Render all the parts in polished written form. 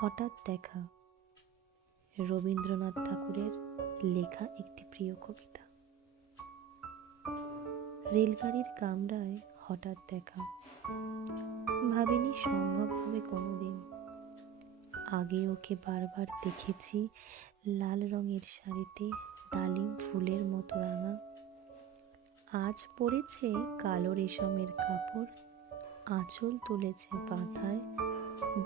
হঠাৎ দেখা রবীন্দ্রনাথ ঠাকুরের লেখা একটি প্রিয় কবিতা। রেলগাড়ির কামরায় হঠাৎ দেখা, ভাবিনি সম্ভব হবে কোনোদিন। আগে ওকে বারবার দেখেছি লাল রঙের শাড়িতে ডালিম ফুলের মতো রাঙা। আজ পরেছে কালো রেশমের কাপড়, আঁচল তুলেছে মাথায়,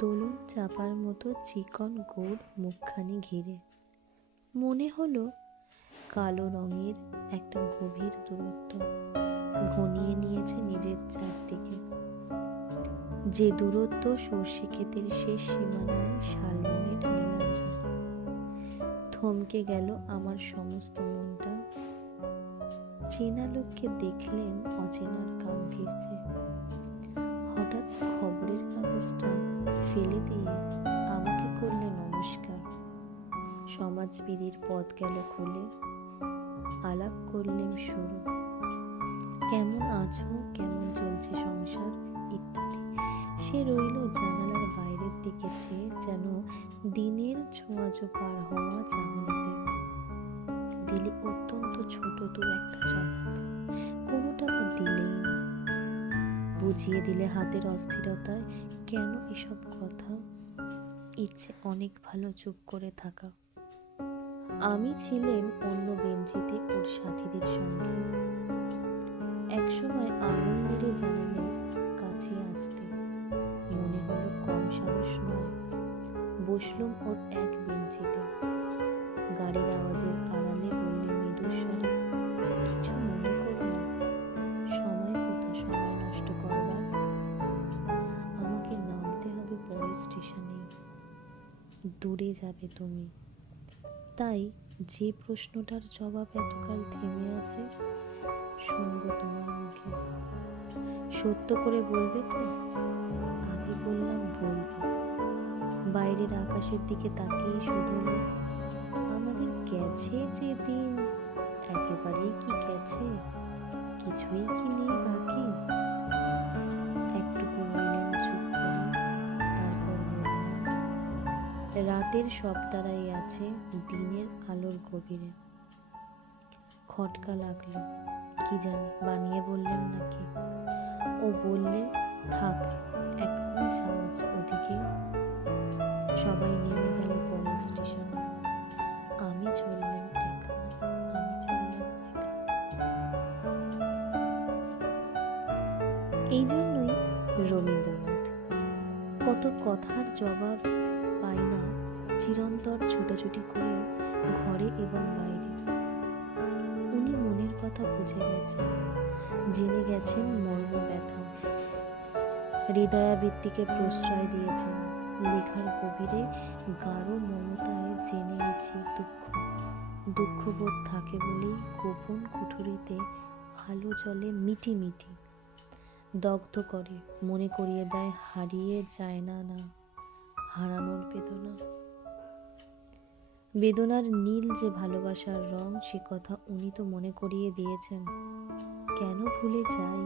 দোলন চাপার মতো চিকন গোড় মুখখানি ঘিরে। মনে হলো কালো রঙের একটা গভীর দূরত্ব ঘনিয়ে নিয়েছে নিজের চারদিকে, যে দূরত্ব সর্ষে ক্ষেতের শেষ সীমানায় শালবনের নীলাঞ্জন। থমকে গেল আমার সমস্ত মনটা। চেনা লোককে দেখলেন অচেনার গাম্ভীর্যে। হঠাৎ খবরের কাগজটা ফেলে দিয়ে আমাকে করলে নমস্কার। সমাজবিধির পথ গেল খুলে, আলাপ করলেন শুরু। কেমন আছো, কেমন চলছে সংসার ইত্যাদি। সে রইল জানালার বাইরের দিকে চেয়ে, যেন দিনের ছোঁয়াচো পার হওয়া চাহনিতে। দিলে অত্যন্ত ছোট দু একটা জবাব, কোনোটা বা দিলেই না। বুঝিয়ে দিলে হাতের অস্থিরতায় কেন এসব কথা। ইচ্ছে অনেক ভালো চুপ করে থাকা। আমি ছিলাম অন্য বেঞ্চিতে ওর সাথীদের সঙ্গে। একসময় আঙুল নেড়ে জানালে কাছে আসতে, মনে হলো কম সাহস নয়। বসলুম ওর এক বেঞ্চিতে। গাড়ির আওয়াজের আড়ালে বললে মৃদুস্বরে, কিছু মনে করো না। সময় নষ্ট করবার। আমাকে নামতে হবে পরের স্টেশনে, দূরে যাবে তুমি। তাই যে প্রশ্নটার জবাব এতকাল থেমে আছে, শুনবো তোমার মুখে। সত্য করে বলবে তো? আমি বললাম বলবো। বাইরের আকাশের দিকে তাকিয়ে শুধোলো, আমাদের গেছে যে দিন, একেবারেই কি গেছে? কিছুই কি নেই বাকি? একটুকু রইলেন চুপ করে, তারপর বললেন, রাতের সব তারাই আছে দিনের আলোর গভীরে। খটকা লাগলো, কি জানি বানিয়ে বললেন নাকি। ও বললে, থাক এখন যাও ওদিকে। সবাই নেমে গেল পরের স্টেশনে। আমি চললাম একা। এই জন্যই রবীন্দ্রনাথ কত কথার জবাব পাই না, চিরন্তর ছোটাছুটি করেও ঘরে এবং বাইরে। উনি মনের কথা বুঝে গেছেন, জেনে গেছেন মর্ম ব্যথা, হৃদয়াবৃত্তিকে প্রশ্রয় দিয়েছেন। লেখার গভীরে গাঢ় মমতায় জেনে গেছি দুঃখবোধ থাকে বলেই গোপন কুঠুরিতে আলো জ্বলে মিটি মিটি, দগ্ধ করে, মনে করিয়ে দেয় হারিয়ে যায় না হারানোর বেদনা। বেদনার নীল যে ভালোবাসার রং, সে কথা উনি তো মনে করিয়ে দিয়েছেন। কেন ভুলে যাই?